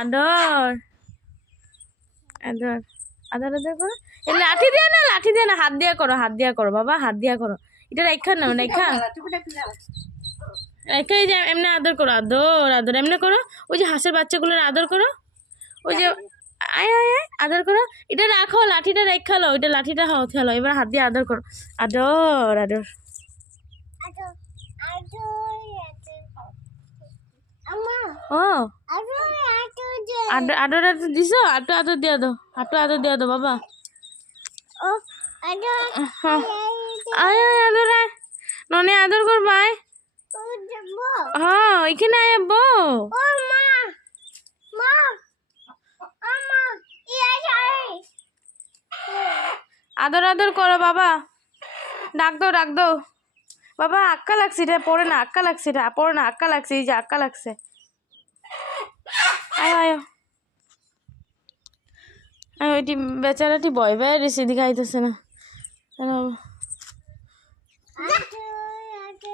আদর আদর আদর আদর করো। এই লাঠি দিয়ে না হাত দিয়া করো বাবা, হাত দিয়া করো। এটা রেখা না রেখা রেখা, এই যে এমনি আদর করো, আদর আদর এমনি করো। ওই যে হাঁসের বাচ্চাগুলোর আদর করো, ওই যে আয় আয় আয় আদর করো। এটা রাখো, লাঠিটা রেখালো, ওইটা লাঠিটা খেলো। এবার হাত দিয়ে আদর করো, আদর আদর। ও আদর আদর আদর দিছো, আটো আদর দিয়া দাও, আটো আদর দিয়া দাও বাবা। আয় আয় আদর আয়, ননে আদর করবা আয়। হ্যাঁ এখানে আয় আব্বু। আদর আদর করো বাবা, ডাক দাও বাবা। আক্কা লাগছে, এটা পড়ে না, আক্কা লাগছে, এটা পড়ে না, আক্কা লাগছে, এই যে আক্কা লাগছে। আয় আয় ওইটি বেচারাটি ভয় রয়েছে, এদিকে আইতেছে না।